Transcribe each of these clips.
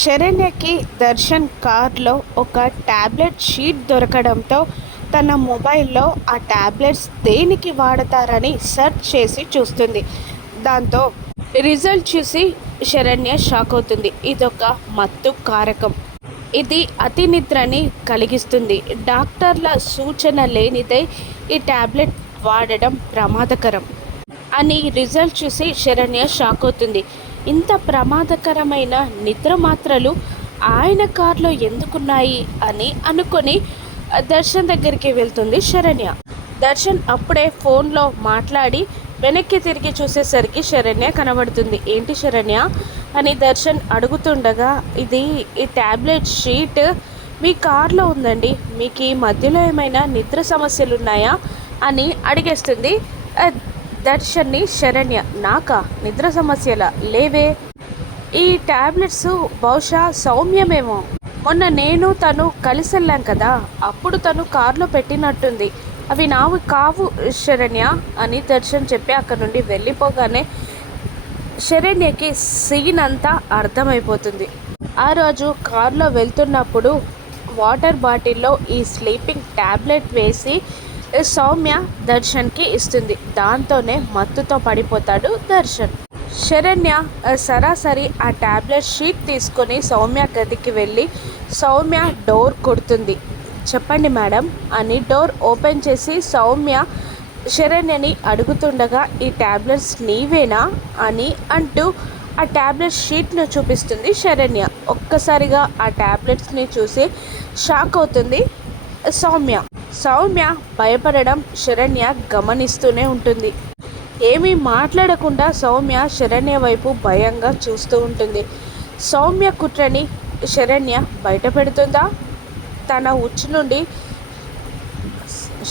శరణ్యకి దర్శన్ కార్లో ఒక tablet sheet దొరకడంతో తన మొబైల్లో ఆ ట్యాబ్లెట్స్ దేనికి వాడతారని సెర్చ్ చేసి చూస్తుంది. దాంతో రిజల్ట్ చూసి శరణ్య షాక్ అవుతుంది. ఇదొక మత్తు కారకం. ఇది అతి నిద్రని కలిగిస్తుంది. డాక్టర్ల సూచన లేనిదే ఈ ట్యాబ్లెట్ వాడడం ప్రమాదకరం అని రిజల్ట్ చూసి శరణ్య షాక్ అవుతుంది. ఇంత ప్రమాదకరమైన నిద్ర మాత్రలు ఆయన కారులో ఎందుకున్నాయి అని అనుకొని దర్శన్ దగ్గరికి వెళ్తుంది శరణ్య. దర్శన్ అప్పుడే ఫోన్లో మాట్లాడి వెనక్కి తిరిగి చూసేసరికి శరణ్య కనబడుతుంది. ఏంటి శరణ్య అని దర్శన్ అడుగుతుండగా, ఈ ట్యాబ్లెట్ షీట్ మీ కార్లో ఉందండి, మీకు ఈ మధ్యలో ఏమైనా నిద్ర సమస్యలు ఉన్నాయా అని అడిగేస్తుంది దర్శన్ని శరణ్య. నాకా నిద్ర సమస్యల లేవే, ఈ ట్యాబ్లెట్స్ బహుశా సౌమ్యమేమో, మొన్న నేను తను కలిసి వెళ్ళాం కదా, అప్పుడు తను కారులో పెట్టినట్టుంది, అవి నావి కావు శరణ్య అని దర్శన్ చెప్పి అక్కడ నుండి వెళ్ళిపోగానే శరణ్యకి సీన్ అంతా అర్థమైపోతుంది. ఆ రోజు కారులో వెళ్తున్నప్పుడు వాటర్ బాటిల్లో ఈ స్లీపింగ్ ట్యాబ్లెట్ వేసి సౌమ్య దర్శన్కి ఇస్తుంది. దాంతోనే మత్తుతో పడిపోతాడు దర్శన్. శరణ్య సరాసరి ఆ ట్యాబ్లెట్ షీట్ తీసుకొని సౌమ్య గదికి వెళ్ళి సౌమ్య డోర్ కొడుతుంది. చెప్పండి మేడం అని డోర్ ఓపెన్ చేసి సౌమ్య శరణ్యని అడుగుతుండగా, ఈ ట్యాబ్లెట్స్ నీవేనా అని అంటూ ఆ ట్యాబ్లెట్ షీట్ను చూపిస్తుంది శరణ్య. ఒక్కసారిగా ఆ ట్యాబ్లెట్స్ని చూసి షాక్ అవుతుంది సౌమ్య భయపడడం శరణ్య గమనిస్తూనే ఉంటుంది. ఏమీ మాట్లాడకుండా సౌమ్య శరణ్య వైపు భయంగా చూస్తూ ఉంటుంది. సౌమ్య కుట్రని శరణ్య బయట పెడుతుందా, తన ఉచ్చు నుండి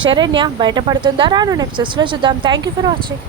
శరణ్య బయటపడుతుందా? రాను ఎపిసోడ్స్లో చూద్దాం. Thank you for watching.